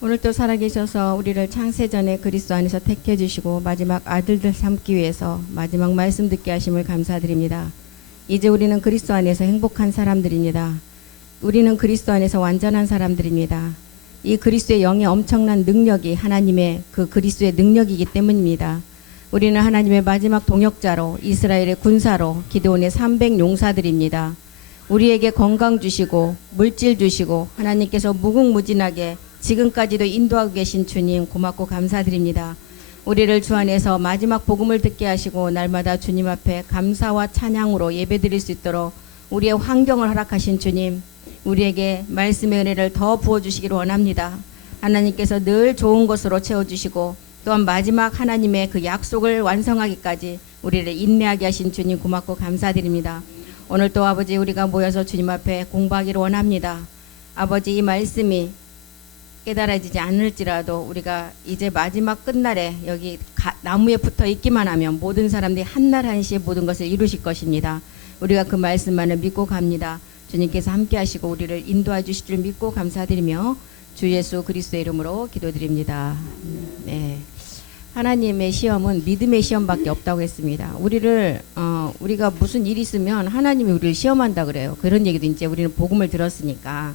오늘도 살아계셔서 우리를 창세전에 그리스도 안에서 택해 주시고 마지막 아들들 삼기 위해서 마지막 말씀 듣게 하심을 감사드립니다. 이제 우리는 그리스도 안에서 행복한 사람들입니다. 우리는 그리스도 안에서 완전한 사람들입니다. 이 그리스도의 영의 엄청난 능력이 하나님의 그 그리스도의 능력이기 때문입니다. 우리는 하나님의 마지막 동역자로 이스라엘의 군사로 기드온의 300 용사들입니다. 우리에게 건강 주시고 물질 주시고 하나님께서 무궁무진하게 지금까지도 인도하고 계신 주님 고맙고 감사드립니다. 우리를 주 안에서 마지막 복음을 듣게 하시고 날마다 주님 앞에 감사와 찬양으로 예배드릴 수 있도록 우리의 환경을 허락하신 주님, 우리에게 말씀의 은혜를 더 부어주시기를 원합니다. 하나님께서 늘 좋은 것으로 채워주시고 또한 마지막 하나님의 그 약속을 완성하기까지 우리를 인내하게 하신 주님 고맙고 감사드립니다. 오늘 또 아버지 우리가 모여서 주님 앞에 공부하기를 원합니다. 아버지 이 말씀이 깨달아지지 않을지라도 우리가 이제 마지막 끝날에 여기 나무에 붙어 있기만 하면 모든 사람들이 한날 한시에 모든 것을 이루실 것입니다. 우리가 그 말씀만을 믿고 갑니다. 주님께서 함께 하시고 우리를 인도해 주실 줄 믿고 감사드리며 주 예수 그리스도의 이름으로 기도드립니다. 네. 하나님의 시험은 믿음의 시험밖에 없다고 했습니다. 우리가 무슨 일이 있으면 하나님이 우리를 시험한다 그래요. 그런 얘기도 이제 우리는 복음을 들었으니까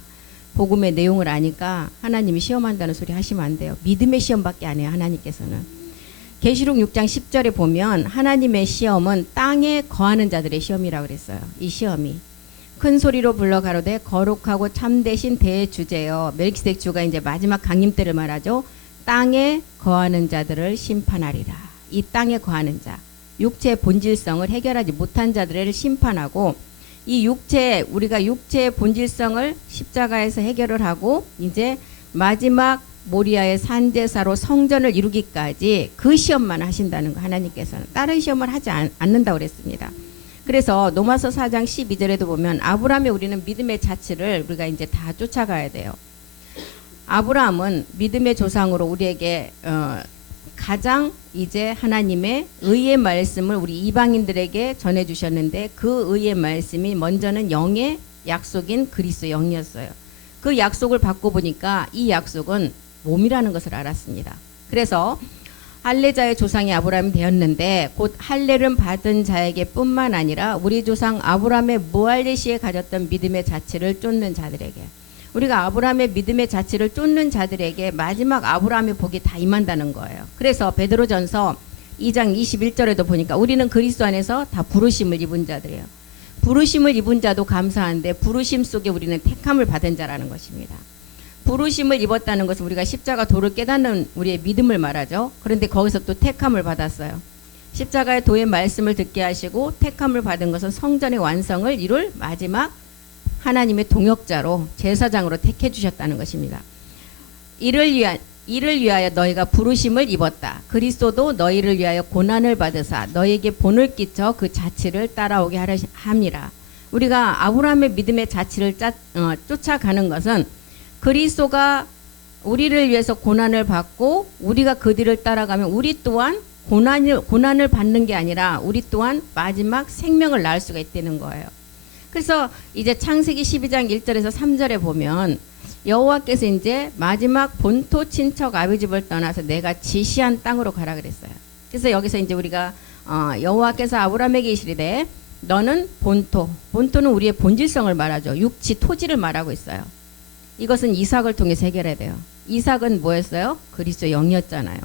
복음의 내용을 아니까 하나님이 시험한다는 소리 하시면 안 돼요. 믿음의 시험밖에 안 해요. 하나님께서는. 계시록 6장 10절에 보면 하나님의 시험은 땅에 거하는 자들의 시험이라고 그랬어요. 이 시험이 큰 소리로 불러 가로되 거룩하고 참되신 대주제여. 멜기세덱 주가 이제 마지막 강림 때를 말하죠. 땅에 거하는 자들을 심판하리라. 이 땅에 거하는 자, 육체의 본질성을 해결하지 못한 자들을 심판하고, 이 우리가 육체의 본질성을 십자가에서 해결을 하고 이제 마지막 모리아의 산제사로 성전을 이루기까지 그 시험만 하신다는 거. 하나님께서는 다른 시험을 하지 않는다고 그랬습니다. 그래서 로마서 4장 12절에도 보면 아브라함의 우리는 믿음의 자취를 우리가 이제 다 쫓아가야 돼요. 아브라함은 믿음의 조상으로 우리에게 가장 이제 하나님의 의의 말씀을 우리 이방인들에게 전해주셨는데, 그 의의 말씀이 먼저는 영의 약속인 그리스도 영이었어요. 그 약속을 받고 보니까 이 약속은 몸이라는 것을 알았습니다. 그래서 할례자의 조상이 아브라함이 되었는데 곧 할례를 받은 자에게 뿐만 아니라 우리 조상 아브라함의 무할례 시에 가졌던 믿음의 자취를 쫓는 자들에게, 우리가 아브라함의 믿음의 자취를 쫓는 자들에게 마지막 아브라함의 복이 다 임한다는 거예요. 그래서 베드로전서 2장 21절에도 보니까 우리는 그리스도 안에서 다 부르심을 입은 자들이에요. 부르심을 입은 자도 감사한데 부르심 속에 우리는 택함을 받은 자라는 것입니다. 부르심을 입었다는 것은 우리가 십자가 도를 깨닫는 우리의 믿음을 말하죠. 그런데 거기서 또 택함을 받았어요. 십자가의 도의 말씀을 듣게 하시고 택함을 받은 것은 성전의 완성을 이룰 마지막 하나님의 동역자로 제사장으로 택해 주셨다는 것입니다. 이를 위하여 너희가 부르심을 입었다. 그리스도도 너희를 위하여 고난을 받으사 너희에게 본을 끼쳐 그 자취를 따라오게 하려 함이라. 우리가 아브라함의 믿음의 자취를 쫓아가는 것은 그리스도가 우리를 위해서 고난을 받고 우리가 그 뒤를 따라가면 우리 또한 고난을 받는 게 아니라 우리 또한 마지막 생명을 낳을 수가 있다는 거예요. 그래서 이제 창세기 12장 1절에서 3절에 보면 여호와께서 이제 마지막 본토 친척 아비집을 떠나서 내가 지시한 땅으로 가라 그랬어요. 그래서 여기서 이제 우리가 여호와께서 아브라함에게 이르시되 너는 본토는 우리의 본질성을 말하죠. 육지 토지를 말하고 있어요. 이것은 이삭을 통해서 해결해야 돼요. 이삭은 뭐였어요? 그리스도 영이었잖아요.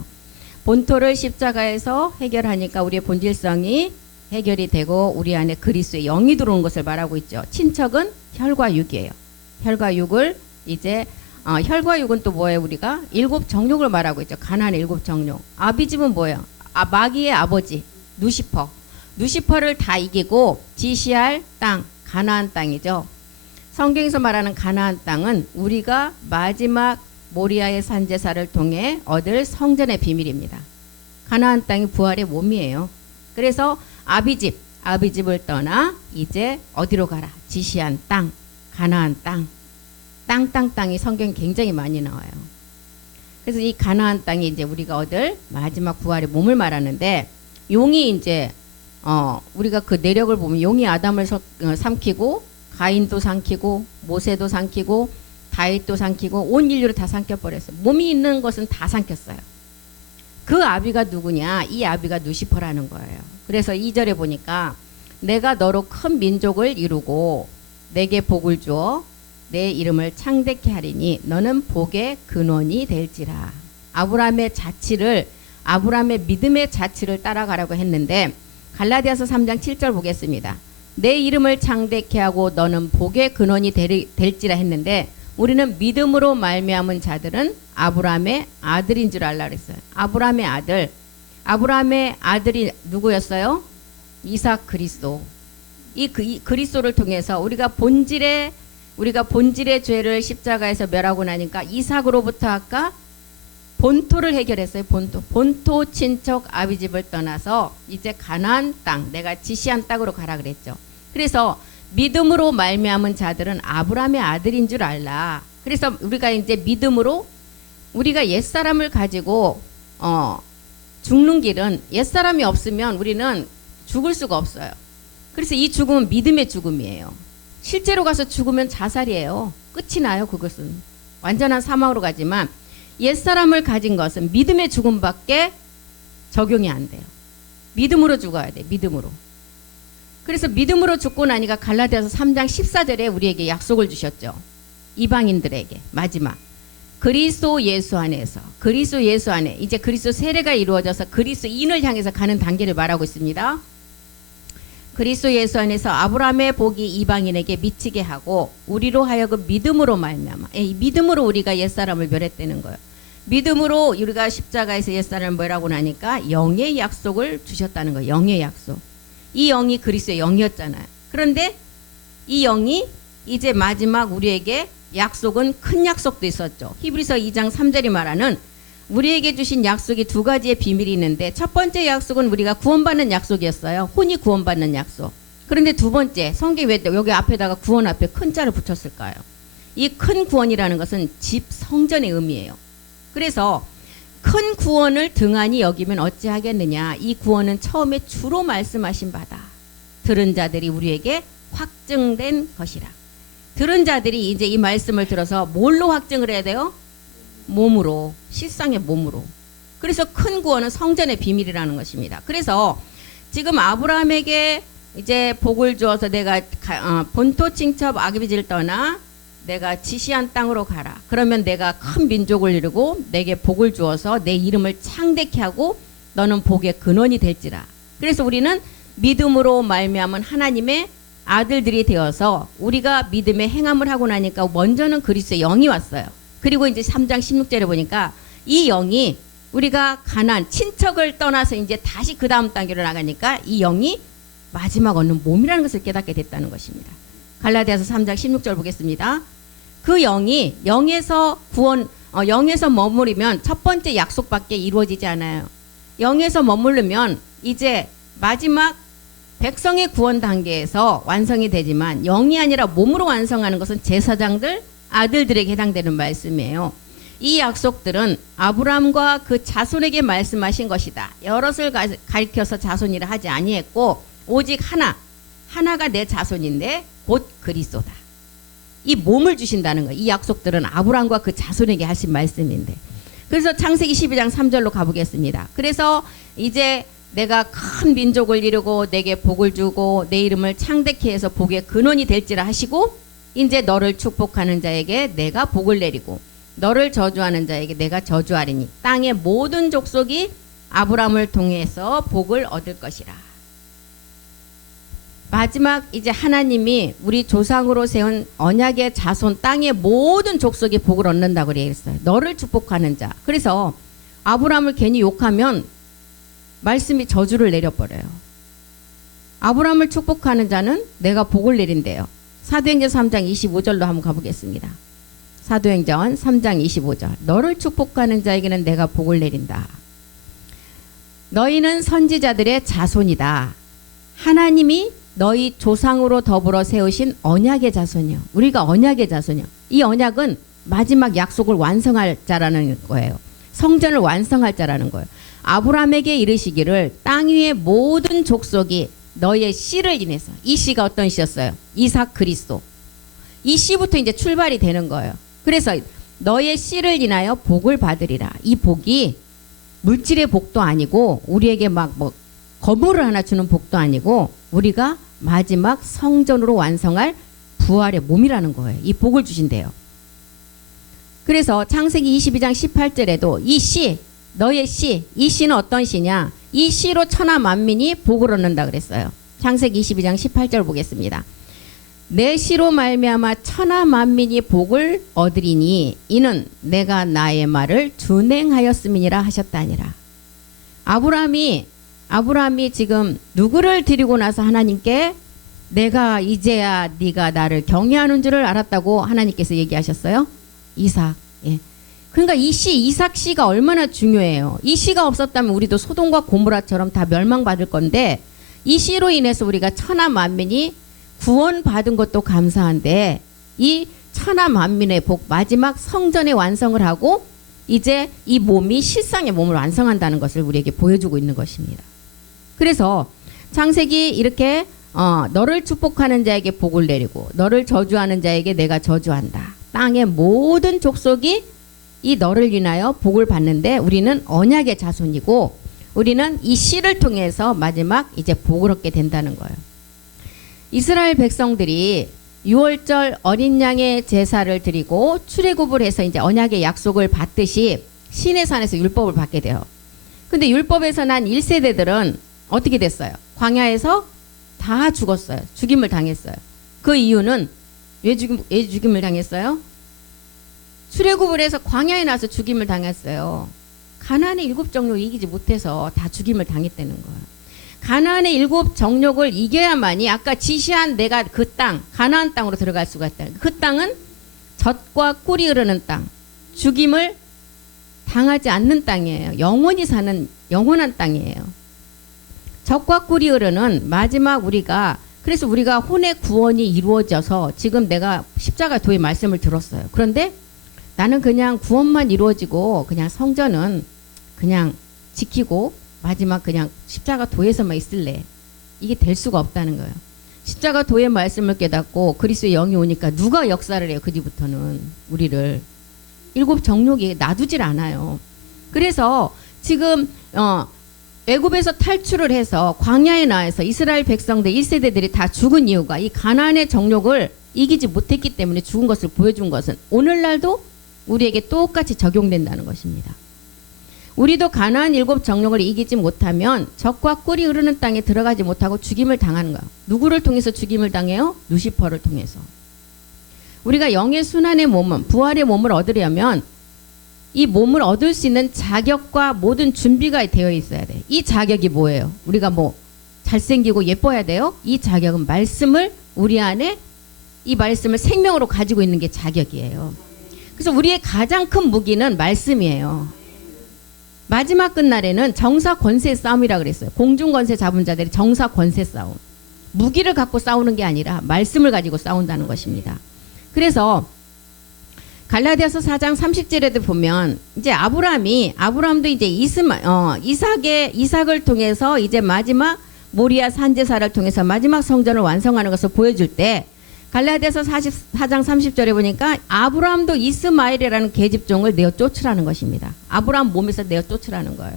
본토를 십자가에서 해결하니까 우리의 본질성이 해결이 되고 우리 안에 그리스도의 영이 들어오는 것을 말하고 있죠. 친척은 혈과 육이에요. 혈과 육을 이제 혈과 육은 또 뭐예요? 우리가 일곱 정욕을 말하고 있죠. 가나안의 일곱 정욕. 아비집은 뭐예요? 마귀의 아버지 누시퍼를 다 이기고 지시할 땅, 가나안 땅이죠. 성경에서 말하는 가나안 땅은 우리가 마지막 모리아의 산제사를 통해 얻을 성전의 비밀입니다. 가나안 땅이 부활의 몸이에요. 그래서 아비집을 떠나 이제 어디로 가라? 지시한 땅, 가나안 땅. 땅이 성경에 굉장히 많이 나와요. 그래서 이 가나안 땅이 이제 우리가 얻을 마지막 부활의 몸을 말하는데, 용이 이제 우리가 그 내력을 보면 용이 아담을 삼키고 가인도 삼키고 모세도 삼키고 다윗도 삼키고 온 인류를 다 삼켜버렸어요. 몸이 있는 것은 다 삼켰어요. 그 아비가 누구냐? 이 아비가 누시퍼라는 거예요. 그래서 2절에 보니까 내가 너로 큰 민족을 이루고 내게 복을 주어 내 이름을 창대케 하리니 너는 복의 근원이 될지라. 아브라함의 자치를, 아브라함의 믿음의 자치를 따라가라고 했는데 갈라디아서 3장 7절 보겠습니다. 내 이름을 창대케 하고 너는 복의 근원이 될지라 했는데 우리는 믿음으로 말미암은 자들은 아브라함의 아들인 줄 알라 그랬어요. 아브라함의 아들. 아브라함의 아들이 누구였어요? 이삭 그리스도. 이 그리스도를 통해서 우리가 본질의 죄를 십자가에서 멸하고 나니까 이삭으로부터 아까 본토를 해결했어요. 본토 친척 아비집을 떠나서 이제 가나안 땅, 내가 지시한 땅으로 가라 그랬죠. 그래서 믿음으로 말미암은 자들은 아브라함의 아들인 줄 알라. 그래서 우리가 이제 믿음으로 우리가 옛사람을 가지고 죽는 길은, 옛사람이 없으면 우리는 죽을 수가 없어요. 그래서 이 죽음은 믿음의 죽음이에요. 실제로 가서 죽으면 자살이에요. 끝이 나요. 그것은 완전한 사망으로 가지만 옛사람을 가진 것은 믿음의 죽음밖에 적용이 안 돼요. 믿음으로 죽어야 돼. 믿음으로. 그래서 믿음으로 죽고 나니까 갈라디아서 3장 14절에 우리에게 약속을 주셨죠. 이방인들에게 마지막 그리스도 예수 안에서, 그리스도 예수 안에 이제 그리스도 세례가 이루어져서 그리스도인을 향해서 가는 단계를 말하고 있습니다. 그리스도 예수 안에서 아브라함의 복이 이방인에게 미치게 하고 우리로 하여금 믿음으로 말미암아, 믿음으로 우리가 옛사람을 멸했다는 거예요. 믿음으로 우리가 십자가에서 옛사람을 멸하고 나니까 영의 약속을 주셨다는 거예요. 영의 약속. 이 영이 그리스도의 영이었잖아요. 그런데 이 영이 이제 마지막 우리에게 약속은 큰 약속도 있었죠. 히브리서 2장 3절이 말하는 우리에게 주신 약속이 두 가지의 비밀이 있는데 첫 번째 약속은 우리가 구원받는 약속이었어요. 혼이 구원받는 약속. 그런데 두 번째, 성경이 왜 여기 앞에다가 구원 앞에 큰 자를 붙였을까요? 이 큰 구원이라는 것은 집 성전의 의미예요. 그래서 큰 구원을 등한히 여기면 어찌하겠느냐. 이 구원은 처음에 주로 말씀하신 바다. 들은 자들이 우리에게 확증된 것이라. 들은 자들이 이제 이 말씀을 들어서 뭘로 확증을 해야 돼요? 몸으로, 실상의 몸으로. 그래서 큰 구원은 성전의 비밀이라는 것입니다. 그래서 지금 아브라함에게 이제 복을 주어서 내가 본토 친척 아비집을 떠나 내가 지시한 땅으로 가라. 그러면 내가 큰 민족을 이루고 내게 복을 주어서 내 이름을 창대케 하고 너는 복의 근원이 될지라. 그래서 우리는 믿음으로 말미암은 하나님의 아들들이 되어서 우리가 믿음의 행함을 하고 나니까 먼저는 그리스도의 영이 왔어요. 그리고 이제 3장 16절에 보니까 이 영이 우리가 가나안 친척을 떠나서 이제 다시 그 다음 단계로 나가니까 이 영이 마지막 얻는 몸이라는 것을 깨닫게 됐다는 것입니다. 갈라디아서 3장 16절 보겠습니다. 그 영이 영에서 영에서 머무르면 첫 번째 약속밖에 이루어지지 않아요. 영에서 머무르면 이제 마지막 백성의 구원 단계에서 완성이 되지만 영이 아니라 몸으로 완성하는 것은 제사장들, 아들들에게 해당되는 말씀이에요. 이 약속들은 아브라함과 그 자손에게 말씀하신 것이다. 여럿을 가리켜서 자손이라 하지 아니했고 오직 하나가 내 자손인데 곧 그리스도다. 이 몸을 주신다는 거예요. 이 약속들은 아브라함과 그 자손에게 하신 말씀인데. 그래서 창세기 12장 3절로 가보겠습니다. 그래서 이제 내가 큰 민족을 이루고 내게 복을 주고 내 이름을 창대케 해서 복의 근원이 될지라 하시고 이제 너를 축복하는 자에게 내가 복을 내리고 너를 저주하는 자에게 내가 저주하리니 땅의 모든 족속이 아브라함을 통해서 복을 얻을 것이라. 마지막 이제 하나님이 우리 조상으로 세운 언약의 자손 땅의 모든 족속이 복을 얻는다고 그랬어요. 너를 축복하는 자. 그래서 아브라함을 괜히 욕하면 말씀이 저주를 내려버려요. 아브라함을 축복하는 자는 내가 복을 내린대요. 사도행전 3장 25절로 한번 가보겠습니다. 사도행전 3장 25절. 너를 축복하는 자에게는 내가 복을 내린다. 너희는 선지자들의 자손이다. 하나님이 너희 조상으로 더불어 세우신 언약의 자손이요. 우리가 언약의 자손이요. 이 언약은 마지막 약속을 완성할 자라는 거예요. 성전을 완성할 자라는 거예요. 아브라함에게 이르시기를 땅 위의 모든 족속이 너의 씨를 인해서. 이 씨가 어떤 씨였어요? 이삭 그리스도. 이 씨부터 이제 출발이 되는 거예요. 그래서 너의 씨를 인하여 복을 받으리라. 이 복이 물질의 복도 아니고 우리에게 막 뭐 건물을 하나 주는 복도 아니고 우리가 마지막 성전으로 완성할 부활의 몸이라는 거예요. 이 복을 주신대요. 그래서 창세기 22장 18절에도 이 씨, 너의 씨, 이 씨는 어떤 씨냐? 이 씨로 천하 만민이 복을 얻는다 그랬어요. 창세기 22장 18절 보겠습니다. 내 씨로 말미암아 천하 만민이 복을 얻으리니 이는 내가 나의 말을 준행하였음이니라 하셨다니라. 아브라함이 지금 누구를 드리고 나서 하나님께 내가 이제야 네가 나를 경외하는 줄을 알았다고 하나님께서 얘기하셨어요? 이삭. 예. 그러니까 이 씨, 이삭 씨가 얼마나 중요해요. 이 씨가 없었다면 우리도 소돔과 고모라처럼 다 멸망받을 건데 이 씨로 인해서 우리가 천하 만민이 구원받은 것도 감사한데 이 천하 만민의 복 마지막 성전의 완성을 하고 이제 이 몸이 실상의 몸을 완성한다는 것을 우리에게 보여주고 있는 것입니다. 그래서 창세기 이렇게 너를 축복하는 자에게 복을 내리고 너를 저주하는 자에게 내가 저주한다. 땅의 모든 족속이 이 너를 인하여 복을 받는데 우리는 언약의 자손이고 우리는 이 씨를 통해서 마지막 이제 복을 얻게 된다는 거예요. 이스라엘 백성들이 6월절 어린 양의 제사를 드리고 출애굽을 해서 이제 언약의 약속을 받듯이 시내산에서 율법을 받게 돼요. 근데 율법에서 난 1세대들은 어떻게 됐어요? 광야에서 다 죽었어요. 죽임을 당했어요. 그 이유는 왜 죽임을 당했어요? 출애굽을 해서 광야에 나서 죽임을 당했어요. 가나안의 7 정욕을 이기지 못해서 다 죽임을 당했다는 거예요. 가나안의 7 정욕을 이겨야만이 아까 지시한 내가 그 땅, 가나안 땅으로 들어갈 수가 있다. 그 땅은 젖과 꿀이 흐르는 땅, 죽임을 당하지 않는 땅이에요. 영원히 사는 영원한 땅이에요. 젖과 꿀이 흐르는 마지막 그래서 우리가 혼의 구원이 이루어져서 지금 내가 십자가 도의 말씀을 들었어요. 그런데 나는 그냥 구원만 이루어지고 그냥 성전은 그냥 지키고 마지막 그냥 십자가 도에서만 있을래. 이게 될 수가 없다는 거예요. 십자가 도의 말씀을 깨닫고 그리스도의 영이 오니까 누가 역사를 해요. 그 뒤부터는 우리를 7 정욕이 놔두질 않아요. 그래서 지금 애굽에서 탈출을 해서 광야에 나와서 이스라엘 백성들 1세대들이 다 죽은 이유가 이 가나안의 정욕을 이기지 못했기 때문에 죽은 것을 보여준 것은 오늘날도 우리에게 똑같이 적용된다는 것입니다. 우리도 가나안 7 정욕을 이기지 못하면 젖과 꿀이 흐르는 땅에 들어가지 못하고 죽임을 당하는 거야. 누구를 통해서 죽임을 당해요? 루시퍼를 통해서. 우리가 영의 순환의 몸은 부활의 몸을 얻으려면 이 몸을 얻을 수 있는 자격과 모든 준비가 되어 있어야 돼. 이 자격이 뭐예요? 우리가 뭐 잘생기고 예뻐야 돼요? 이 자격은 말씀을 우리 안에 이 말씀을 생명으로 가지고 있는 게 자격이에요. 그래서 우리의 가장 큰 무기는 말씀이에요. 마지막 끝날에는 정사 권세 싸움이라 그랬어요. 공중 권세 잡은 자들이 정사 권세 싸움. 무기를 갖고 싸우는 게 아니라 말씀을 가지고 싸운다는 것입니다. 그래서 갈라디아서 4장 30절에도 보면 이제 아브라함도 이제 이삭을 통해서 이제 마지막 모리아 산제사를 통해서 마지막 성전을 완성하는 것을 보여줄 때 갈라디아서 4장 30절에 보니까 아브라함도 이스마엘이라는 계집종을 내어 쫓으라는 것입니다. 아브라함 몸에서 내어 쫓으라는 거예요.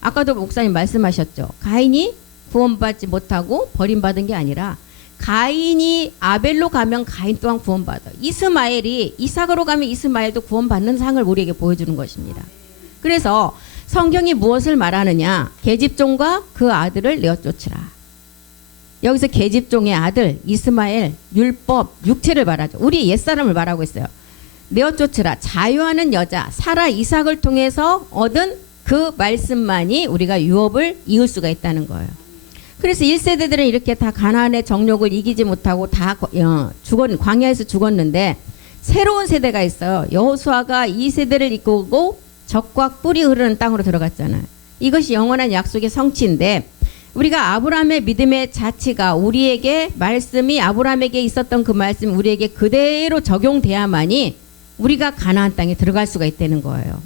아까도 목사님 말씀하셨죠. 가인이 구원받지 못하고 버림받은 게 아니라 가인이 아벨로 가면 가인 또한 구원받아. 이스마엘이 이삭으로 가면 이스마엘도 구원받는 상을 우리에게 보여주는 것입니다. 그래서 성경이 무엇을 말하느냐? 계집종과 그 아들을 내어 쫓으라. 여기서 계집종의 아들 이스마엘, 율법, 육체를 말하죠. 우리 옛사람을 말하고 있어요. 내어 쫓으라. 자유하는 여자 사라 이삭을 통해서 얻은 그 말씀만이 우리가 유업을 이을 수가 있다는 거예요. 그래서 1세대들은 이렇게 다 가나안의 정욕을 이기지 못하고 다 광야에서 죽었는데 새로운 세대가 있어요. 여호수아가 이 세대를 이끌고 젖과 꿀이 흐르는 땅으로 들어갔잖아요. 이것이 영원한 약속의 성취인데 우리가 아브라함의 믿음의 자치가 우리에게 말씀이 아브라함에게 있었던 그 말씀 우리에게 그대로 적용돼야만이 우리가 가나안 땅에 들어갈 수가 있다는 거예요.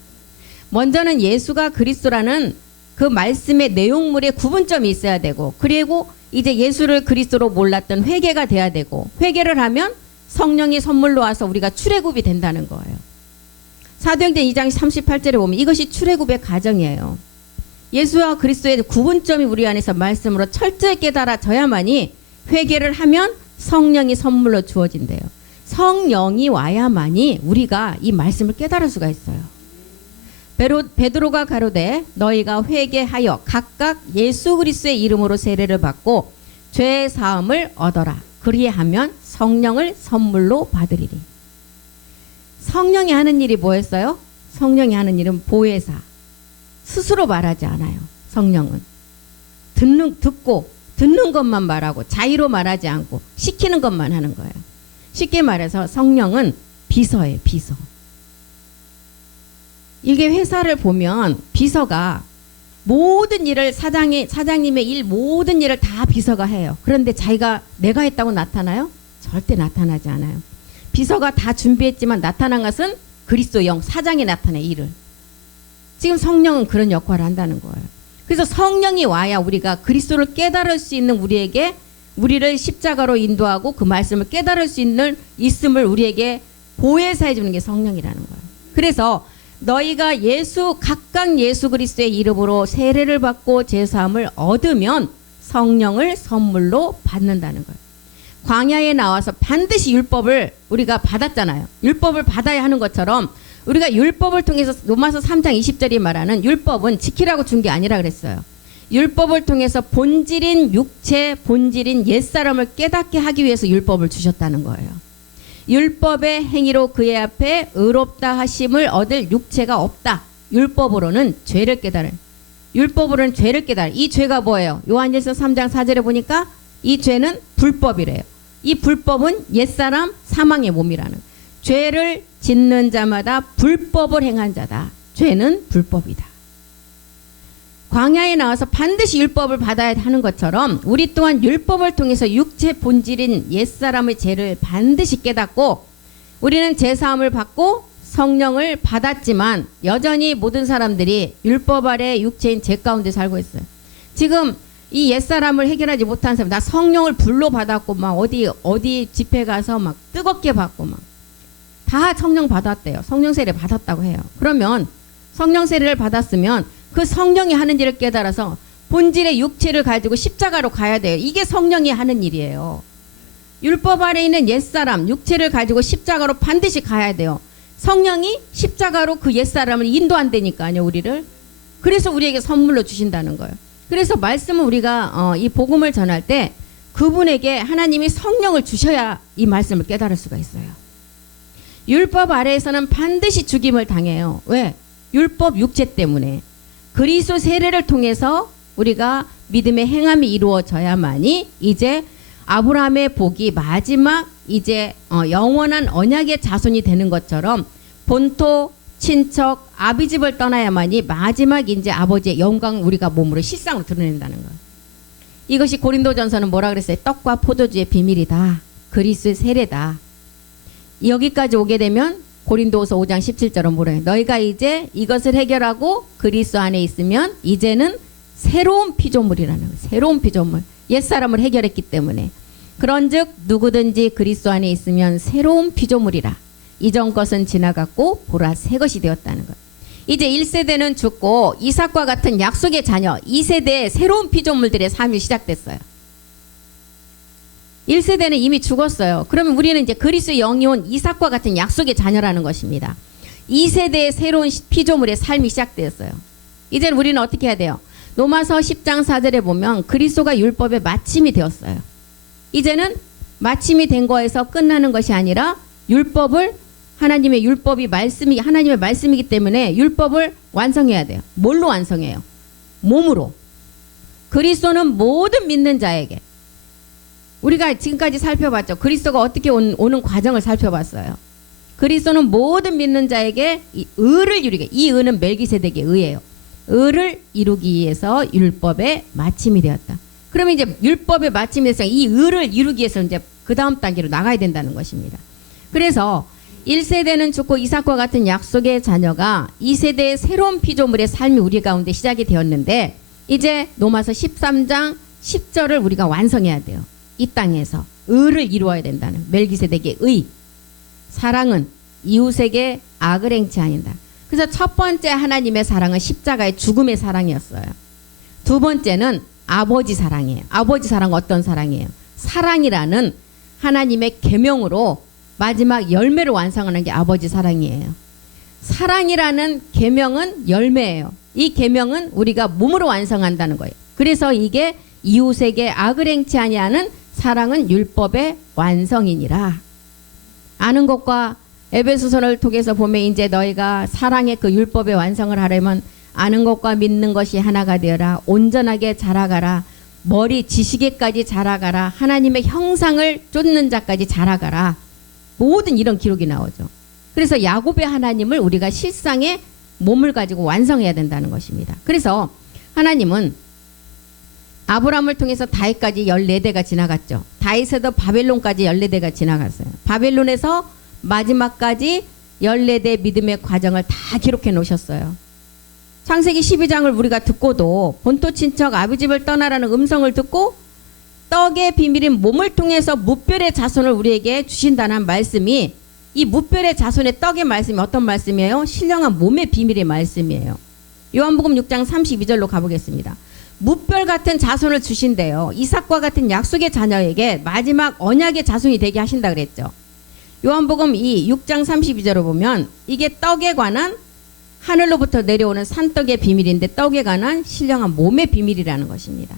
먼저는 예수가 그리스도라는 그 말씀의 내용물에 구분점이 있어야 되고 그리고 이제 예수를 그리스도로 몰랐던 회개가 돼야 되고 회개를 하면 성령이 선물로 와서 우리가 출애굽이 된다는 거예요. 사도행전 2장 38절에 보면 이것이 출애굽의 과정이에요. 예수와 그리스도의 구분점이 우리 안에서 말씀으로 철저히 깨달아져야만이 회개를 하면 성령이 선물로 주어진대요. 성령이 와야만이 우리가 이 말씀을 깨달을 수가 있어요. 베드로가 가로되 너희가 회개하여 각각 예수 그리스도의 이름으로 세례를 받고 죄 사함을 얻어라. 그리하면 성령을 선물로 받으리니. 성령이 하는 일이 뭐였어요? 성령이 하는 일은 보혜사. 스스로 말하지 않아요. 성령은 듣는 것만 말하고 자의로 말하지 않고 시키는 것만 하는 거예요. 쉽게 말해서 성령은 비서예요. 비서. 이게 회사를 보면 비서가 모든 일을 사장님의 일 모든 일을 다 비서가 해요. 그런데 자기가 내가 했다고 나타나요? 절대 나타나지 않아요. 비서가 다 준비했지만 나타난 것은 그리스도 영 사장이 나타내 일을. 지금 성령은 그런 역할을 한다는 거예요. 그래서 성령이 와야 우리가 그리스도를 깨달을 수 있는 우리를 십자가로 인도하고 그 말씀을 깨달을 수 있는 있음을 우리에게 보혜사해 주는 게 성령이라는 거예요. 그래서 너희가 각각 예수 그리스도의 이름으로 세례를 받고 제사함을 얻으면 성령을 선물로 받는다는 거예요. 광야에 나와서 반드시 율법을 우리가 받았잖아요. 율법을 받아야 하는 것처럼 우리가 율법을 통해서 로마서 3장 20절이 말하는 율법은 지키라고 준 게 아니라 그랬어요. 율법을 통해서 본질인 육체, 본질인 옛사람을 깨닫게 하기 위해서 율법을 주셨다는 거예요. 율법의 행위로 그의 앞에 의롭다 하심을 얻을 육체가 없다. 율법으로는 죄를 깨달은. 이 죄가 뭐예요? 요한일서 3장 4절에 보니까 이 죄는 불법이래요. 이 불법은 옛사람 사망의 몸이라는. 죄를 짓는 자마다 불법을 행한 자다. 죄는 불법이다. 광야에 나와서 반드시 율법을 받아야 하는 것처럼 우리 또한 율법을 통해서 육체 본질인 옛사람의 죄를 반드시 깨닫고 우리는 제사함을 받고 성령을 받았지만 여전히 모든 사람들이 율법 아래 육체인 죄 가운데 살고 있어요. 지금 이 옛사람을 해결하지 못한 사람, 나 성령을 불로 받았고 막 어디 집회 가서 막 뜨겁게 받고 막 다 성령 받았대요. 성령 세례 받았다고 해요. 그러면 성령 세례를 받았으면 그 성령이 하는 일을 깨달아서 본질의 육체를 가지고 십자가로 가야 돼요. 이게 성령이 하는 일이에요. 율법 아래 있는 옛사람, 육체를 가지고 십자가로 반드시 가야 돼요. 성령이 십자가로 그 옛사람을 인도한다니까요, 우리를. 그래서 우리에게 선물로 주신다는 거예요. 그래서 말씀은 우리가 이 복음을 전할 때 그분에게 하나님이 성령을 주셔야 이 말씀을 깨달을 수가 있어요. 율법 아래에서는 반드시 죽임을 당해요. 왜? 율법 육체 때문에. 그리스도 세례를 통해서 우리가 믿음의 행함이 이루어져야만이 이제 아브라함의 복이 마지막 이제 영원한 언약의 자손이 되는 것처럼 본토, 친척, 아비집을 떠나야만이 마지막 이제 아버지의 영광 우리가 몸으로 실상으로 드러낸다는 거예요. 이것이 고린도전서는 뭐라 그랬어요? 떡과 포도주의 비밀이다. 그리스도의 세례다. 여기까지 오게 되면 고린도후서 5장 17절은 뭐래요? 너희가 이제 이것을 해결하고 그리스도 안에 있으면 이제는 새로운 피조물이라는 거예요. 새로운 피조물. 옛사람을 해결했기 때문에. 그런즉 누구든지 그리스도 안에 있으면 새로운 피조물이라. 이전 것은 지나갔고 보라 새 것이 되었다는 거예요. 이제 1세대는 죽고 이삭과 같은 약속의 자녀 2세대의 새로운 피조물들의 삶이 시작됐어요. 1세대는 이미 죽었어요. 그러면 우리는 이제 그리스도의 영이 온 이삭과 같은 약속의 자녀라는 것입니다. 2세대의 새로운 피조물의 삶이 시작되었어요. 이제는 우리는 어떻게 해야 돼요? 로마서 10장 4절에 보면 그리스도가 율법의 마침이 되었어요. 이제는 마침이 된 거에서 끝나는 것이 아니라 율법을 하나님의 율법이 하나님의 말씀이기 때문에 율법을 완성해야 돼요. 뭘로 완성해요? 몸으로. 그리스도는 모든 믿는 자에게. 우리가 지금까지 살펴봤죠. 그리스도가 어떻게 오는 과정을 살펴봤어요. 그리스도는 모든 믿는 자에게 이 의를 이루게. 이 의는 멜기세덱의 의예요. 의를 이루기 위해서 율법의 마침이 되었다. 그러면 이제 율법의 마침이 돼서 이 의를 이루기 위해서 이제 그 다음 단계로 나가야 된다는 것입니다. 그래서 1세대는 죽고 이삭과 같은 약속의 자녀가 2세대의 새로운 피조물의 삶이 우리 가운데 시작이 되었는데 이제 로마서 13장 10절을 우리가 완성해야 돼요. 이 땅에서. 의를 이루어야 된다는 멜기세덱의 의. 사랑은 이웃에게 악을 행치 아닌다. 그래서 첫 번째 하나님의 사랑은 십자가의 죽음의 사랑이었어요. 두 번째는 아버지 사랑이에요. 아버지 사랑은 어떤 사랑이에요? 사랑이라는 하나님의 계명으로 마지막 열매를 완성하는 게 아버지 사랑이에요. 사랑이라는 계명은 열매예요. 이 계명은 우리가 몸으로 완성한다는 거예요. 그래서 이게 이웃에게 악을 행치 아니하는 사랑은 율법의 완성이니라. 아는 것과 에베소서를 통해서 보면 이제 너희가 사랑의 그 율법의 완성을 하려면 아는 것과 믿는 것이 하나가 되어라. 온전하게 자라가라. 머리 지식에까지 자라가라. 하나님의 형상을 쫓는 자까지 자라가라. 모든 이런 기록이 나오죠. 그래서 야곱의 하나님을 우리가 실상의 몸을 가지고 완성해야 된다는 것입니다. 그래서 하나님은 아브라함을 통해서 다윗까지 14대가 지나갔죠. 다윗에도 바벨론까지 14대가 지나갔어요. 바벨론에서 마지막까지 14대 믿음의 과정을 다 기록해 놓으셨어요. 창세기 12장을 우리가 듣고도 본토 친척 아비집을 떠나라는 음성을 듣고 떡의 비밀인 몸을 통해서 무별의 자손을 우리에게 주신다는 말씀이, 이 무별의 자손의 떡의 말씀이 어떤 말씀이에요? 신령한 몸의 비밀의 말씀이에요. 요한복음 6장 32절로 가보겠습니다. 무별 같은 자손을 주신대요. 이삭과 같은 약속의 자녀에게 마지막 언약의 자손이 되게 하신다 그랬죠. 요한복음 6장 32절을 보면 이게 떡에 관한 하늘로부터 내려오는 산떡의 비밀인데 떡에 관한 신령한 몸의 비밀이라는 것입니다.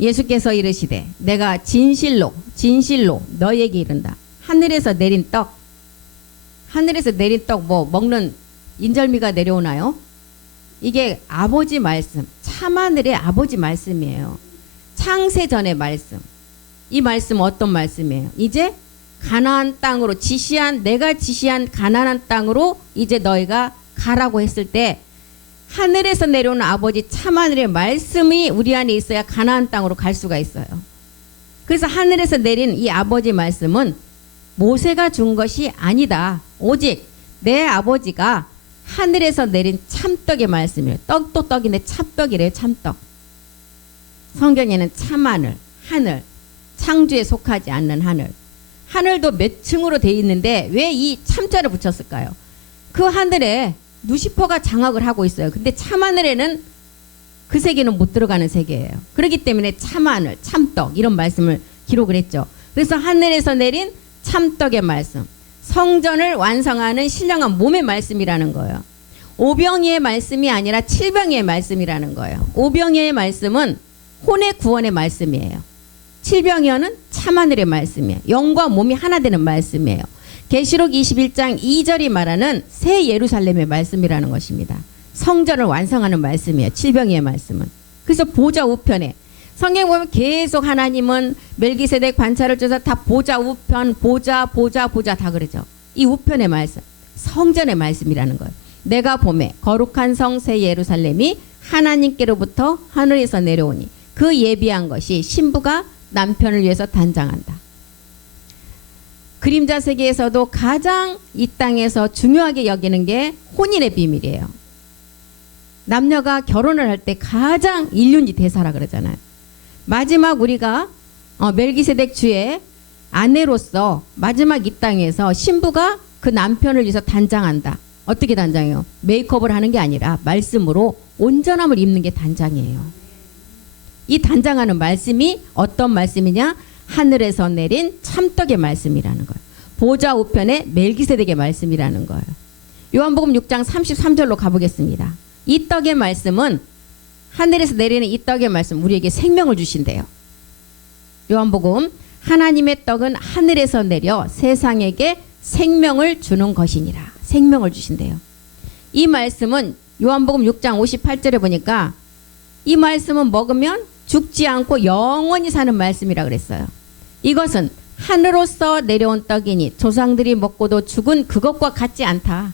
예수께서 이르시되 내가 진실로 너희에게 이른다. 하늘에서 내린 떡, 하늘에서 내린 떡 뭐 먹는 인절미가 내려오나요? 이게 아버지 말씀, 참하늘의 아버지 말씀이에요. 창세전의 말씀. 이 말씀은 어떤 말씀이에요? 이제 가나안 땅으로 내가 지시한 가나안 땅으로 이제 너희가 가라고 했을 때 하늘에서 내려오는 아버지 참하늘의 말씀이 우리 안에 있어야 가나안 땅으로 갈 수가 있어요. 그래서 하늘에서 내린 이 아버지 말씀은 모세가 준 것이 아니다. 오직 내 아버지가 하늘에서 내린 참떡의 말씀이에요. 떡도 떡인데 참떡이래요. 참떡. 성경에는 참하늘, 하늘, 창조에 속하지 않는 하늘. 하늘도 몇 층으로 돼 있는데 왜 이 참자를 붙였을까요? 그 하늘에 루시퍼가 장악을 하고 있어요. 근데 참하늘에는 그 세계는 못 들어가는 세계예요. 그렇기 때문에 참하늘, 참떡 이런 말씀을 기록을 했죠. 그래서 하늘에서 내린 참떡의 말씀, 성전을 완성하는 신령한 몸의 말씀이라는 거예요. 오병이의 말씀이 아니라 칠병이의 말씀이라는 거예요. 오병이의 말씀은 혼의 구원의 말씀이에요. 칠병이어는 참하늘의 말씀이에요. 영과 몸이 하나 되는 말씀이에요. 계시록 21장 2절이 말하는 새 예루살렘의 말씀이라는 것입니다. 성전을 완성하는 말씀이에요. 칠병이의 말씀은. 그래서 보좌 우편에 성경 보면 계속 하나님은 멜기세덱 관찰을 줘서 다 보좌 우편, 보좌 다 그러죠. 이 우편의 말씀, 성전의 말씀이라는 거예요. 내가 보매 거룩한 성 새 예루살렘이 하나님께로부터 하늘에서 내려오니 그 예비한 것이 신부가 남편을 위해서 단장한다. 그림자 세계에서도 가장 이 땅에서 중요하게 여기는 게 혼인의 비밀이에요. 남녀가 결혼을 할 때 가장 일륜이 대사라 그러잖아요. 마지막 우리가 멜기세덱 주의 아내로서 마지막 이 땅에서 신부가 그 남편을 위해서 단장한다. 어떻게 단장해요? 메이크업을 하는 게 아니라 말씀으로 온전함을 입는 게 단장이에요. 이 단장하는 말씀이 어떤 말씀이냐? 하늘에서 내린 참떡의 말씀이라는 거예요. 보좌 우편의 멜기세덱의 말씀이라는 거예요. 요한복음 6장 33절로 가보겠습니다. 이 떡의 말씀은 하늘에서 내리는 이 떡의 말씀 우리에게 생명을 주신대요. 요한복음 하나님의 떡은 하늘에서 내려 세상에게 생명을 주는 것이니라. 생명을 주신대요. 이 말씀은 요한복음 6장 58절에 보니까 이 말씀은 먹으면 죽지 않고 영원히 사는 말씀이라 그랬어요. 이것은 하늘로서 내려온 떡이니 조상들이 먹고도 죽은 그것과 같지 않다.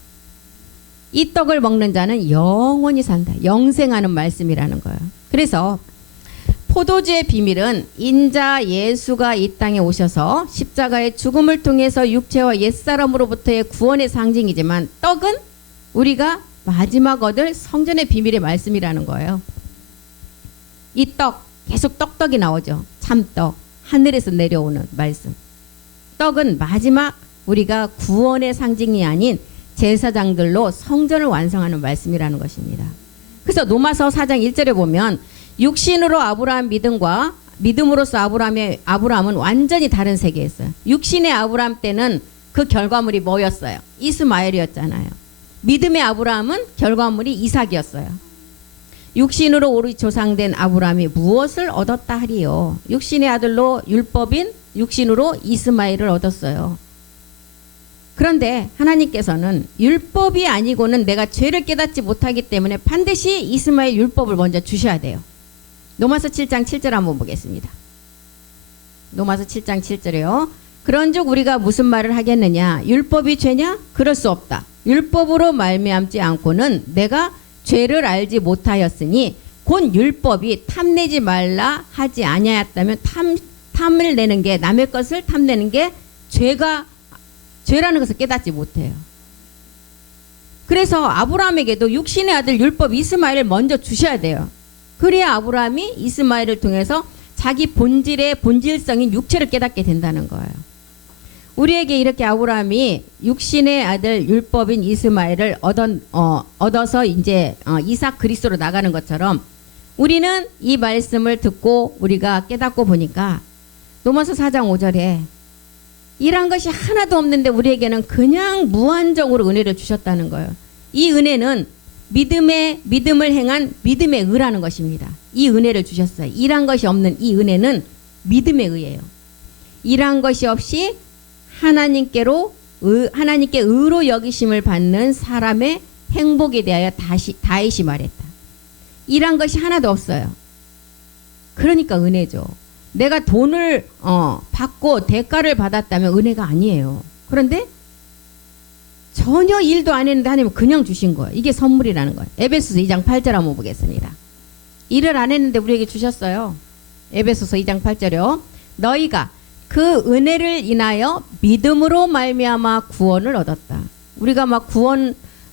이 떡을 먹는 자는 영원히 산다. 영생하는 말씀이라는 거예요. 그래서 포도주의 비밀은 인자 예수가 이 땅에 오셔서 십자가의 죽음을 통해서 육체와 옛사람으로부터의 구원의 상징이지만 떡은 우리가 마지막 얻을 성전의 비밀의 말씀이라는 거예요. 이 떡, 계속 떡떡이 나오죠. 참떡, 하늘에서 내려오는 말씀. 떡은 마지막 우리가 구원의 상징이 아닌 제사장들로 성전을 완성하는 말씀이라는 것입니다. 그래서 로마서 4장 1절에 보면 육신으로 아브라함 믿음과 믿음으로써 아브라함은 완전히 다른 세계에 있어요. 육신의 아브라함 때는 그 결과물이 뭐였어요? 이스마엘이었잖아요. 믿음의 아브라함은 결과물이 이삭이었어요. 육신으로 우리 조상된 아브라함이 무엇을 얻었다 하리요? 육신의 아들로 율법인 육신으로 이스마엘을 얻었어요. 그런데 하나님께서는 율법이 아니고는 내가 죄를 깨닫지 못하기 때문에 반드시 이스마엘 율법을 먼저 주셔야 돼요. 로마서 7장 7절 한번 보겠습니다. 로마서 7장 7절에요. 그런즉 우리가 무슨 말을 하겠느냐? 율법이 죄냐? 그럴 수 없다. 율법으로 말미암지 않고는 내가 죄를 알지 못하였으니 곧 율법이 탐내지 말라 하지 아니하였다면 탐을 내는 게 남의 것을 탐내는 게 죄라는 것을 깨닫지 못해요. 그래서 아브라함에게도 육신의 아들 율법 이스마엘을 먼저 주셔야 돼요. 그래야 아브라함이 이스마엘을 통해서 자기 본질성인 육체를 깨닫게 된다는 거예요. 우리에게 이렇게 아브라함이 육신의 아들 율법인 이스마엘을 얻어서 이제 이삭 그리스도로 나가는 것처럼 우리는 이 말씀을 듣고 우리가 깨닫고 보니까 로마서 4장 5절에 이란 것이 하나도 없는데 우리에게는 그냥 무한정으로 은혜를 주셨다는 거예요. 이 은혜는 믿음을 행한 믿음의 의라는 것입니다. 이 은혜를 주셨어요. 일한 것이 없는 이 은혜는 믿음의 의예요. 일한 것이 없이 하나님께 의로 여기심을 받는 사람의 행복에 대하여 다윗이 말했다. 일한 것이 하나도 없어요. 그러니까 은혜죠. 내가 돈을 받고 대가를 받았다면 은혜가 아니에요. 그런데 전혀 일도 안 했는데 하나님은 그냥 주신 거예요. 이게 선물이라는 거예요. 에베소서 2장 8절 한번 보겠습니다. 일을 안 했는데 우리에게 주셨어요. 에베소서 2장 8절이요. 너희가 그 은혜를 인하여 믿음으로 말미암아 구원을 얻었다. 우리가 막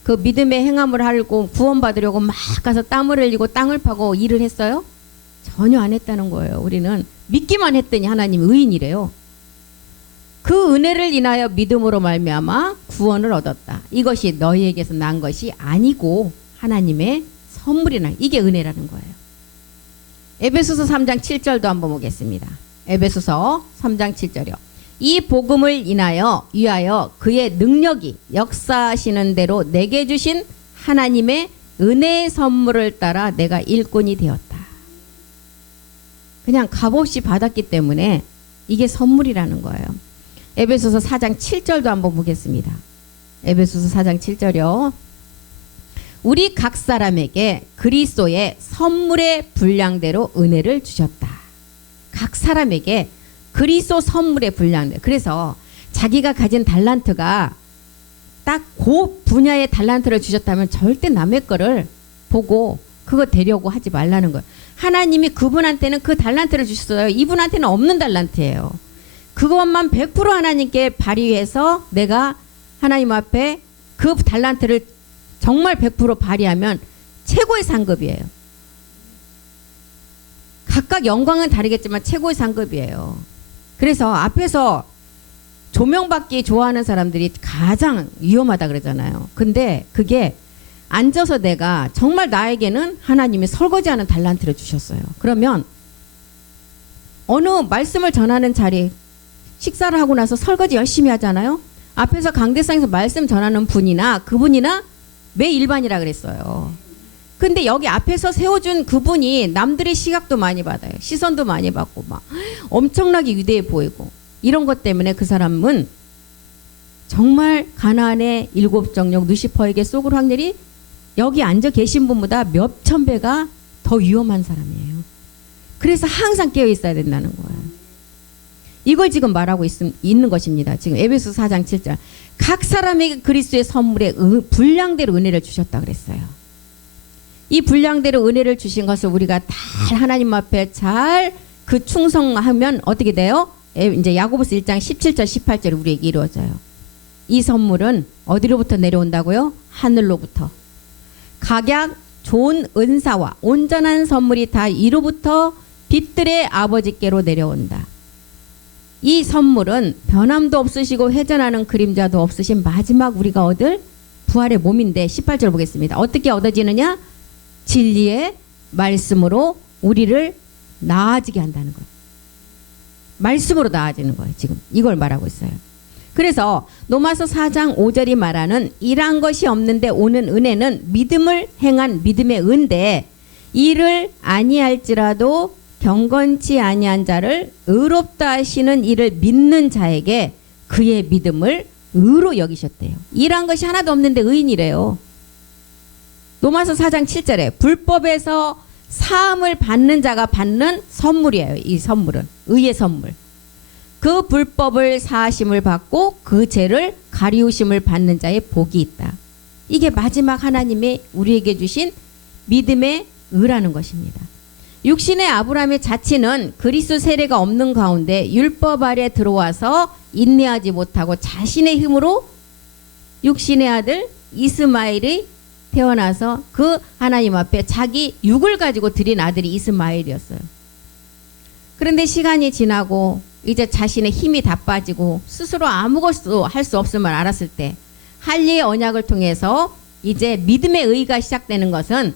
그 믿음의 행함을 하려고 구원받으려고 막 가서 땀을 흘리고 땅을 파고 일을 했어요? 전혀 안 했다는 거예요. 우리는 믿기만 했더니 하나님이 의인이래요. 그 은혜를 인하여 믿음으로 말미암아 구원을 얻었다. 이것이 너희에게서 난 것이 아니고 하나님의 선물이나 이게 은혜라는 거예요. 에베소서 3장 7절도 한번 보겠습니다. 에베소서 3장 7절이요. 이 복음을 위하여 그의 능력이 역사하시는 대로 내게 주신 하나님의 은혜의 선물을 따라 내가 일꾼이 되었다. 그냥 값없이 받았기 때문에 이게 선물이라는 거예요. 에베소서 4장 7절도 한번 보겠습니다. 에베소서 4장 7절이요. 우리 각 사람에게 그리스도의 선물의 분량대로 은혜를 주셨다. 각 사람에게 그리스도 선물의 분량대로. 그래서 자기가 가진 달란트가 딱 그 분야의 달란트를 주셨다면 절대 남의 거를 보고 그거 되려고 하지 말라는 거예요. 하나님이 그분한테는 그 달란트를 주셨어요. 이분한테는 없는 달란트예요. 그것만 100% 하나님께 발휘해서 내가 하나님 앞에 그 달란트를 정말 100% 발휘하면 최고의 상급이에요. 각각 영광은 다르겠지만 최고의 상급이에요. 그래서 앞에서 조명받기 좋아하는 사람들이 가장 위험하다 그러잖아요. 근데 그게 앉아서 내가 정말 나에게는 하나님이 설거지하는 달란트를 주셨어요. 그러면 어느 말씀을 전하는 자리 식사를 하고 나서 설거지 열심히 하잖아요. 앞에서 강대상에서 말씀 전하는 분이나 그분이나 매 일반이라 그랬어요. 근데 여기 앞에서 세워준 그분이 남들의 시각도 많이 받아요. 시선도 많이 받고 막 엄청나게 위대해 보이고 이런 것 때문에 그 사람은 정말 가나안의 7정령 누시퍼에게 쏘을 확률이 여기 앉아 계신 분보다 몇천 배가 더 위험한 사람이에요. 그래서 항상 깨어 있어야 된다는 거예요. 이걸 지금 말하고 있는 것입니다. 지금 에베소서 4장 7절. 각 사람에게 그리스도의 선물에 분량대로 은혜를 주셨다 그랬어요. 이 분량대로 은혜를 주신 것을 우리가 다 하나님 앞에 잘 그 충성하면 어떻게 돼요? 이제 야고보서 1장 17절 18절이 우리에게 이루어져요. 이 선물은 어디로부터 내려온다고요? 하늘로부터. 각약 좋은 은사와 온전한 선물이 다 이로부터 빛들의 아버지께로 내려온다. 이 선물은 변함도 없으시고 회전하는 그림자도 없으신 마지막 우리가 얻을 부활의 몸인데 18절 보겠습니다. 어떻게 얻어지느냐? 진리의 말씀으로 우리를 나아지게 한다는 거예요. 말씀으로 나아지는 거예요. 지금 이걸 말하고 있어요. 그래서 로마서 4장 5절이 말하는 일한 것이 없는데 오는 은혜는 믿음을 행한 믿음의 은데 이를 아니할지라도 경건치 아니한 자를 의롭다 하시는 이를 믿는 자에게 그의 믿음을 의로 여기셨대요. 일한 것이 하나도 없는데 의인이래요. 로마서 4장 7절에 불법에서 사함을 받는 자가 받는 선물이에요. 이 선물은 의의 선물. 그 불법을 사하심을 받고 그 죄를 가리우심을 받는 자의 복이 있다. 이게 마지막 하나님의 우리에게 주신 믿음의 의라는 것입니다. 육신의 아브라함의 자치는 그리스도 세례가 없는 가운데 율법 아래 들어와서 인내하지 못하고 자신의 힘으로 육신의 아들 이스마엘이 태어나서 그 하나님 앞에 자기 육을 가지고 드린 아들이 이스마엘이었어요. 그런데 시간이 지나고 이제 자신의 힘이 다 빠지고 스스로 아무것도 할 수 없음을 알았을 때 할례의 언약을 통해서 이제 믿음의 의가 시작되는 것은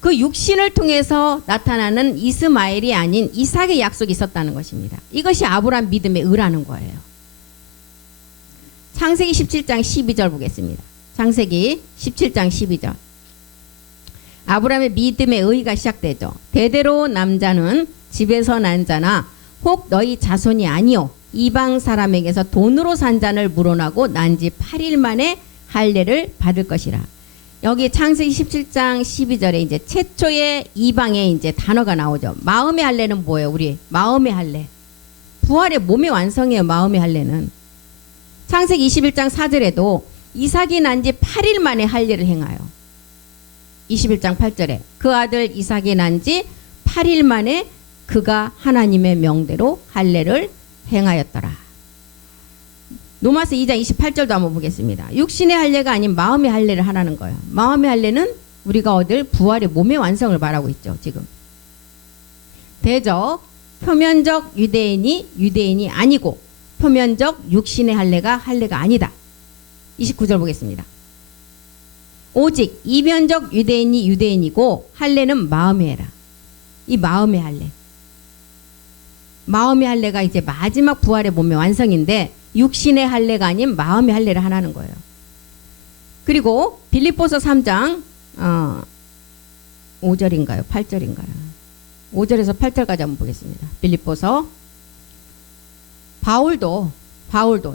그 육신을 통해서 나타나는 이스마엘이 아닌 이삭의 약속이 있었다는 것입니다. 이것이 아브라함 믿음의 의라는 거예요. 창세기 17장 12절 보겠습니다. 창세기 17장 12절. 아브라함의 믿음의 의가 시작되죠. 대대로 남자는 집에서 난 자나 혹 너희 자손이 아니요 이방 사람에게서 돈으로 산 잔을 물어나고 난 지 8일 만에 할례를 받을 것이라. 여기 창세기 17장 12절에 이제 최초의 이방의 이제 단어가 나오죠. 마음의 할례는 뭐예요? 우리 마음의 할례. 부활의 몸의 완성이에요. 마음의 할례는. 창세기 21장 4절에도 이삭이 난 지 8일 만에 할례를 행하여. 21장 8절에 그 아들 이삭이 난 지 8일 만에 그가 하나님의 명대로 할례를 행하였더라. 로마서 2장 28절도 한번 보겠습니다. 육신의 할례가 아닌 마음의 할례를 하라는 거예요. 마음의 할례는 우리가 얻을 부활의 몸의 완성을 말하고 있죠. 지금. 대저 표면적 유대인이 아니고 표면적 육신의 할례가 아니다. 29절 보겠습니다. 오직 이면적 유대인이 유대인이고 할례는 마음의 해라. 이 마음의 할례. 마음의 할례가 이제 마지막 부활의 몸의 완성인데 육신의 할례가 아닌 마음의 할례를 하라는 거예요. 그리고 빌립보서 3장 5절인가요? 8절인가요? 5절에서 8절까지 한번 보겠습니다. 빌립보서 바울도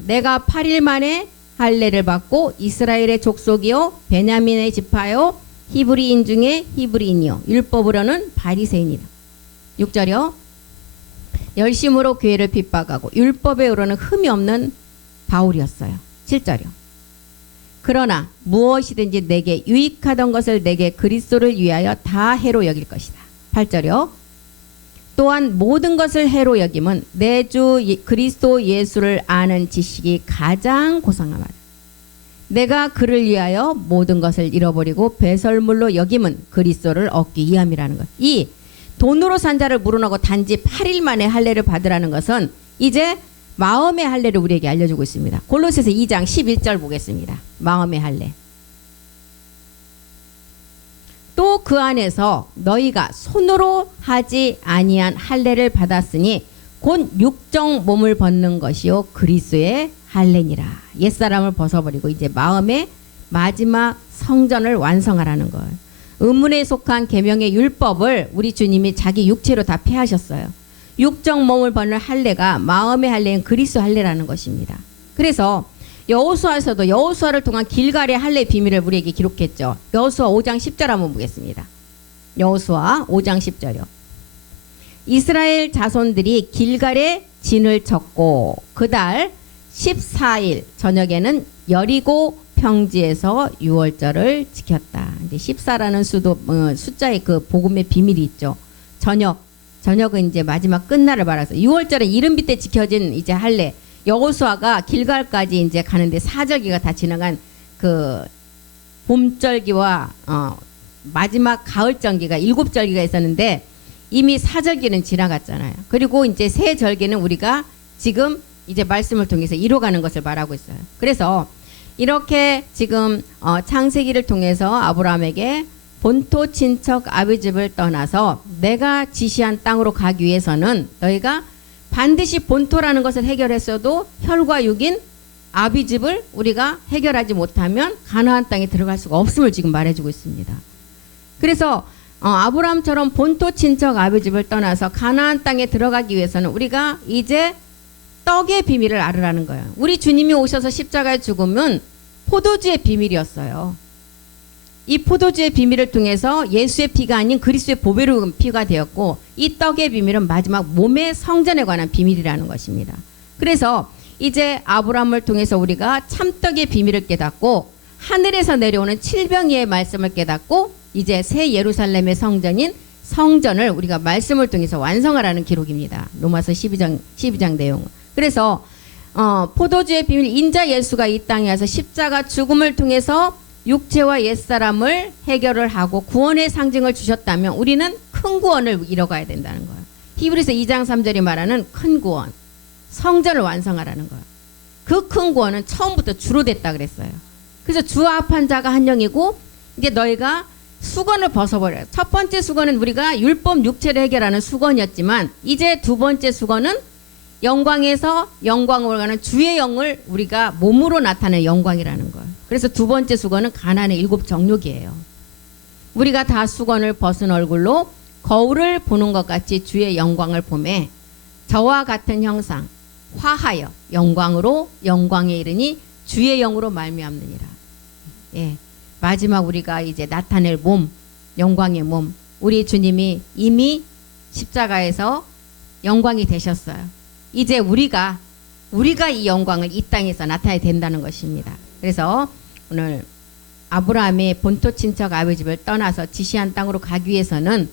내가 8일 만에 할례를 받고 이스라엘의 족속이요 베냐민의 지파요 히브리인 중에 히브리인이요 율법으로는 바리새인이다. 6절이요. 열심으로 교회를 핍박하고 율법에 의로는 흠이 없는 바울이었어요. 7절이요. 그러나 무엇이든지 내게 유익하던 것을 내게 그리스도를 위하여 다 해로 여길 것이다. 8절이요. 또한 모든 것을 해로 여김은 내 주 그리스도 예수를 아는 지식이 가장 고상하다. 내가 그를 위하여 모든 것을 잃어버리고 배설물로 여김은 그리스도를 얻기 위함이라는 것. 이 돈으로 산 자를 물어나고 단지 8일 만에 할례를 받으라는 것은 이제 마음의 할례를 우리에게 알려주고 있습니다. 골로새서 2장 11절 보겠습니다. 마음의 할례. 또 그 안에서 너희가 손으로 하지 아니한 할례를 받았으니 곧 육정 몸을 벗는 것이요 그리스도의 할례니라. 옛사람을 벗어버리고 이제 마음의 마지막 성전을 완성하라는 거예요. 의문에 속한 계명의 율법을 우리 주님이 자기 육체로 다 폐하셨어요. 육정 몸을 벗는 할례가 마음의 할례인 그리스도 할례라는 것입니다. 그래서 여호수아에서도 여호수아를 통한 길갈의 할례 비밀을 우리에게 기록했죠. 여호수아 5장 10절 한번 보겠습니다. 여호수아 5장 10절이요. 이스라엘 자손들이 길갈에 진을 쳤고 그달 14일 저녁에는 여리고 평지에서 유월절을 지켰다. 이제 14라는 숫자의 그 복음의 비밀이 있죠. 저녁은 이제 마지막 끝날을 말해서 유월절은 이른비 때 지켜진 이제 할례. 여호수아가 길갈까지 이제 가는데 사절기가 다 지나간 그 봄절기와 마지막 가을절기가 7절기가 있었는데 이미 사절기는 지나갔잖아요. 그리고 이제 새절기는 우리가 지금 이제 말씀을 통해서 이루어가는 것을 말하고 있어요. 그래서 이렇게 지금 창세기를 통해서 아브라함에게 본토 친척 아비 집을 떠나서 내가 지시한 땅으로 가기 위해서는 너희가 반드시 본토라는 것을 해결했어도 혈과 육인 아비 집을 우리가 해결하지 못하면 가나안 땅에 들어갈 수가 없음을 지금 말해주고 있습니다. 그래서 아브라함처럼 본토 친척 아비 집을 떠나서 가나안 땅에 들어가기 위해서는 우리가 이제 떡의 비밀을 알으라는 거예요. 우리 주님이 오셔서 십자가에 죽으면 포도주의 비밀이었어요. 이 포도주의 비밀을 통해서 예수의 피가 아닌 그리스도의 보배로운 피가 되었고, 이 떡의 비밀은 마지막 몸의 성전에 관한 비밀이라는 것입니다. 그래서 이제 아브라함을 통해서 우리가 참떡의 비밀을 깨닫고 하늘에서 내려오는 칠병이의 말씀을 깨닫고 이제 새 예루살렘의 성전인 성전을 우리가 말씀을 통해서 완성하라는 기록입니다. 로마서 12장 내용은. 그래서 포도주의 비밀 인자 예수가 이 땅에 와서 십자가 죽음을 통해서 육체와 옛사람을 해결을 하고 구원의 상징을 주셨다면 우리는 큰 구원을 이뤄가야 된다는 거예요. 히브리서 2장 3절이 말하는 큰 구원, 성전을 완성하라는 거예요. 그 큰 구원은 처음부터 주로 됐다 그랬어요. 그래서 주 앞한 자가 한 영이고 이제 너희가 수건을 벗어버려요. 첫 번째 수건은 우리가 율법 육체를 해결하는 수건이었지만 이제 두 번째 수건은 영광에서 영광으로 가는 주의 영을 우리가 몸으로 나타내는 영광이라는 거예요. 그래서 두 번째 수건은 가나안의 7 정욕이에요. 우리가 다 수건을 벗은 얼굴로 거울을 보는 것 같이 주의 영광을 보매 저와 같은 형상 화하여 영광으로 영광에 이르니 주의 영으로 말미암느니라. 예, 마지막 우리가 이제 나타낼 몸, 영광의 몸, 우리 주님이 이미 십자가에서 영광이 되셨어요. 이제 우리가 이 영광을 이 땅에서 나타내야 된다는 것입니다. 그래서 오늘 아브라함의 본토 친척 아비 집을 떠나서 지시한 땅으로 가기 위해서는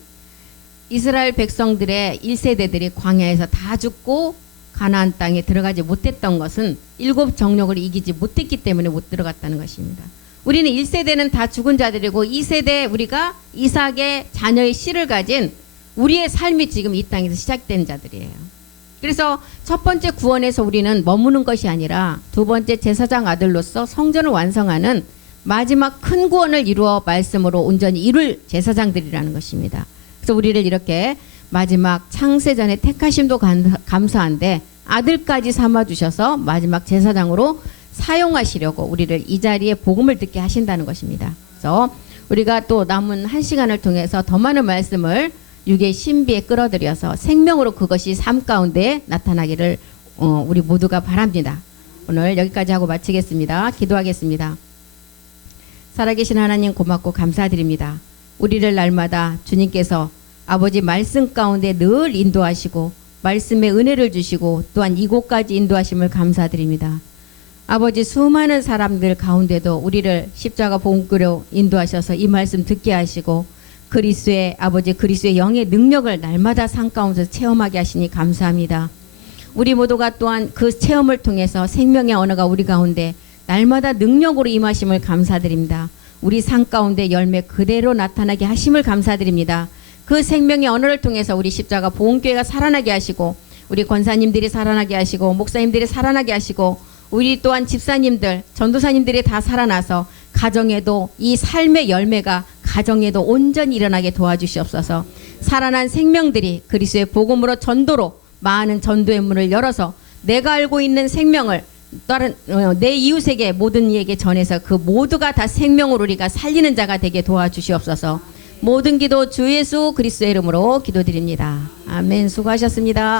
이스라엘 백성들의 1세대들이 광야에서 다 죽고 가나안 땅에 들어가지 못했던 것은 7 정욕을 이기지 못했기 때문에 못 들어갔다는 것입니다. 우리는 1세대는 다 죽은 자들이고 2세대 우리가 이삭의 자녀의 씨를 가진 우리의 삶이 지금 이 땅에서 시작된 자들이에요. 그래서 첫 번째 구원에서 우리는 머무는 것이 아니라 두 번째 제사장 아들로서 성전을 완성하는 마지막 큰 구원을 이루어 말씀으로 온전히 이룰 제사장들이라는 것입니다. 그래서 우리를 이렇게 마지막 창세전에 택하심도 감사한데 아들까지 삼아주셔서 마지막 제사장으로 사용하시려고 우리를 이 자리에 복음을 듣게 하신다는 것입니다. 그래서 우리가 또 남은 1시간을 통해서 더 많은 말씀을 육의 신비에 끌어들여서 생명으로 그것이 삶 가운데 나타나기를 우리 모두가 바랍니다. 오늘 여기까지 하고 마치겠습니다. 기도하겠습니다. 살아계신 하나님 고맙고 감사드립니다. 우리를 날마다 주님께서 아버지 말씀 가운데 늘 인도하시고 말씀의 은혜를 주시고 또한 이곳까지 인도하심을 감사드립니다. 아버지 수많은 사람들 가운데도 우리를 십자가 복음으로 인도하셔서 이 말씀 듣게 하시고 그리스도의 아버지 그리스도의 영의 능력을 날마다 삶 가운데서 체험하게 하시니 감사합니다. 우리 모두가 또한 그 체험을 통해서 생명의 언어가 우리 가운데 날마다 능력으로 임하심을 감사드립니다. 우리 삶 가운데 열매 그대로 나타나게 하심을 감사드립니다. 그 생명의 언어를 통해서 우리 십자가 보험교회가 살아나게 하시고 우리 권사님들이 살아나게 하시고 목사님들이 살아나게 하시고 우리 또한 집사님들 전도사님들이 다 살아나서 가정에도 이 삶의 열매가 가정에도 온전히 일어나게 도와주시옵소서. 살아난 생명들이 그리스도의 복음으로 전도로 많은 전도의 문을 열어서 내가 알고 있는 생명을 다른 내 이웃에게 모든 이에게 전해서 그 모두가 다 생명으로 우리가 살리는 자가 되게 도와주시옵소서. 모든 기도 주 예수 그리스도의 이름으로 기도드립니다. 아멘. 수고하셨습니다.